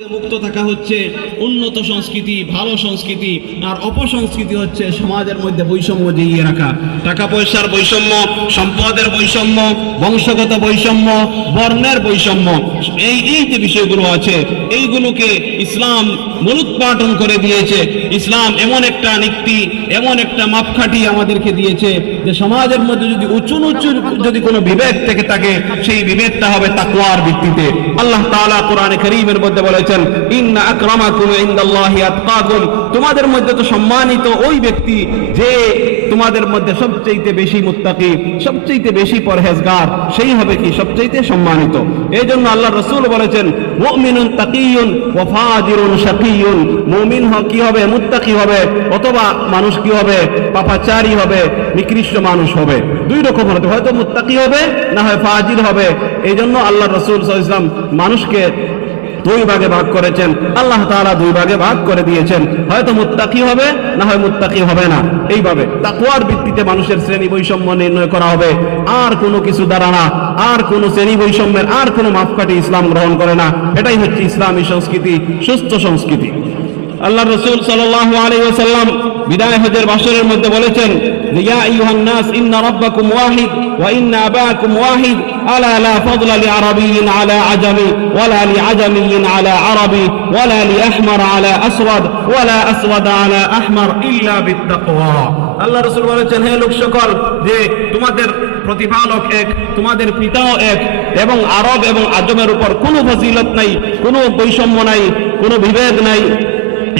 মুক্ত থাকা হচ্ছে উন্নত সংস্কৃতি, ভালো সংস্কৃতি, আর অপসংস্কৃতি হচ্ছে সমাজের মধ্যে বৈষম্য জিইয়ে রাখা। টাকা পয়সার বৈষম্য, সম্পদের বৈষম্য, বংশগত বৈষম্য, বর্ণের বৈষম্য, এই এই যে বিষয়গুলো আছে, এইগুলোকে ইসলাম মূলোৎপাটন করে দিয়েছে। ইসলাম এমন একটা নীতি, এমন একটা মাপকাঠি আমাদেরকে দিয়েছে যে সমাজের মধ্যে যদি উঁচু উঁচু যদি কোনো বিবেক থেকে থাকে, সেই বিবেকটা হবে তাকওয়ার ভিত্তিতে। আল্লাহ তাআলা কোরআনে কারীমের মধ্যে বলেছেন, ইন্না তোমাদের মধ্যে তো সম্মানিত ওই ব্যক্তি যে তোমাদের মধ্যে সবচেয়ে বেশি মুত্তাকি সবচেয়ে বেশি পরহেজগার, সেই হবে কি? সবচেয়ে সম্মানিত। এই জন্য আল্লাহ রসুল বলেছেন মুমিন হ কি হবে? মুত্তাকি হবে। অথবা মানুষ কি হবে? পাপাচারী হবে। নিকৃষ্ট মানুষ হবে। দুই রকম হবে হয়তো মুত্তাকি হবে, না হয় ফাজির হবে। এই জন্য আল্লাহ রসুল ইসলাম মানুষকে দুই ভাগে ভাগ করেছেন। আল্লাহ তাআলা দুই ভাগে ভাগ করে দিয়েছেন। হয়তো মুত্তাকি হবে, না হয় মুত্তাকি হবে না। এইভাবে তাকওয়ার ভিত্তিতে মানুষের শ্রেণি বৈষম্য নির্ণয় করা হবে। আর কোনো কিছু দ্বারা না। আর কোনো শ্রেণি বৈষম্যের আর কোনো মাপকাঠি ইসলাম গ্রহণ করে না। এটাই হচ্ছে ইসলামী সংস্কৃতি, সুস্থ সংস্কৃতি। আল্লাহ রসুল সাল্লাল্লাহু আলাইহি ওয়াসাল্লাম বিদায় হজের বাসরের মধ্যে বলেছেন আইয়ুহান নাস ইন্না রাব্বাকুম ওয়াহিদ ওয়া ইন্না আবাকুম ওয়াহিদ আলা লা ফাদলা লিআরাবিয়্যিন আলা আজামি ওয়ালা লিআজামিয়্যিন আলা আরাবি ওয়ালা লিআহমার আলা আসওয়াদ ওয়ালা আসওয়াদ আলা আহমার ইল্লা বিত্তাকওয়া আল্লাহ রসুল বলেছেন, হে লোক সকল, যে তোমাদের প্রতিপালক এক, তোমাদের পিতাও এক, এবং আরব এবং আজমের উপর কোনো ফজিলত নাই, কোনো বৈষম্য নাই, কোনো বিভেদ নাই,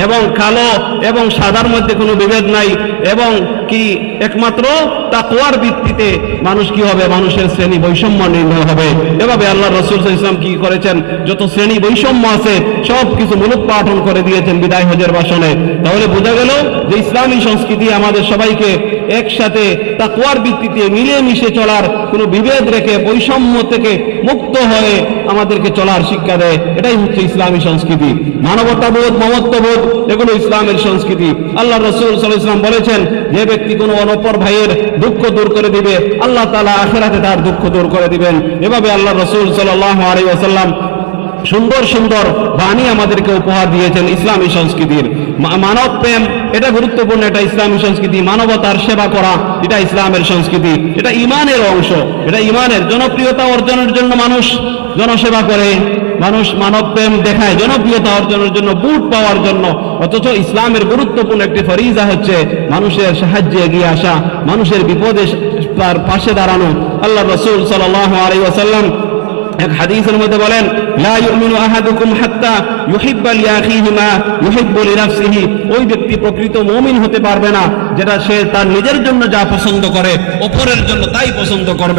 এবং কালো এবং সাদার মধ্যে কোনো বিভেদ নাই, এবং কি একমাত্র? তাকওয়ার ভিত্তিতে মানুষ কি হবে? মানুষের শ্রেণি বৈষম্য নির্ণয় হবে। এভাবে আল্লাহ রসুল ইসলাম কি করেছেন? যত শ্রেণি বৈষম্য আছে, সব কিছু মূলোৎপাটন করে দিয়েছেন বিদায় হজের ভাষণে। তাহলে বোঝা গেল যে ইসলামী সংস্কৃতি আমাদের সবাইকে একসাথে তাকওয়ার ভিত্তিতে মিলেমিশে চলার কোনো বিভেদ রেখে বৈষম্য থেকে মুক্ত হয়ে আমাদেরকে চলার শিক্ষা দেয়। এটাই হচ্ছে ইসলামী সংস্কৃতি। মানবতাবোধ, মমত্ববোধ, এগুলো ইসলামের সংস্কৃতি। আল্লাহ রসুল সাল্লাহ ইসলাম বলেছেন, যে ব্যক্তি কোনো অনপর ভাইয়ের দুঃখ দূর করে দিবে, আল্লাহ তালা আখেরাতে তার দুঃখ দূর করে দিবেন। এভাবে আল্লাহ রসুল সাল্লাহ আলী আসাল্লাম সুন্দর সুন্দর বাণী আমাদেরকে উপহার দিয়েছেন ইসলামী সংস্কৃতির। মানব প্রেম, এটা গুরুত্বপূর্ণ, এটা ইসলামী সংস্কৃতি। মানবতার সেবা করা, এটা ইসলামের সংস্কৃতি। এটা ইমানের অংশ, এটা ইমানের জনপ্রিয়তা অর্জনের জন্য মানুষ জনসেবা করে। মানুষ মানব প্রেম দেখায়, জনপ্রিয়তা অর্জনের জন্য, বুট পাওয়ার জন্য। অথচ ইসলামের গুরুত্বপূর্ণ একটি ফরিজা হচ্ছে মানুষের সাহায্যে এগিয়ে আসা, মানুষের বিপদে তার পাশে দাঁড়ানো। আল্লাহ রসুল ওয়াসাল্লাম এক হাদিসের মধ্যে বলেন, লা ইউমিনু আহাদুকুম হাত্তা ইউহিব্বা লিআখিহি মা ইউহিব্বু লিনাফসিহি। ওই ব্যক্তি প্রকৃত মুমিন হতে পারবে না, যেটা সে তার নিজের জন্য যা পছন্দ করে, অপরের জন্য তাই পছন্দ করবে।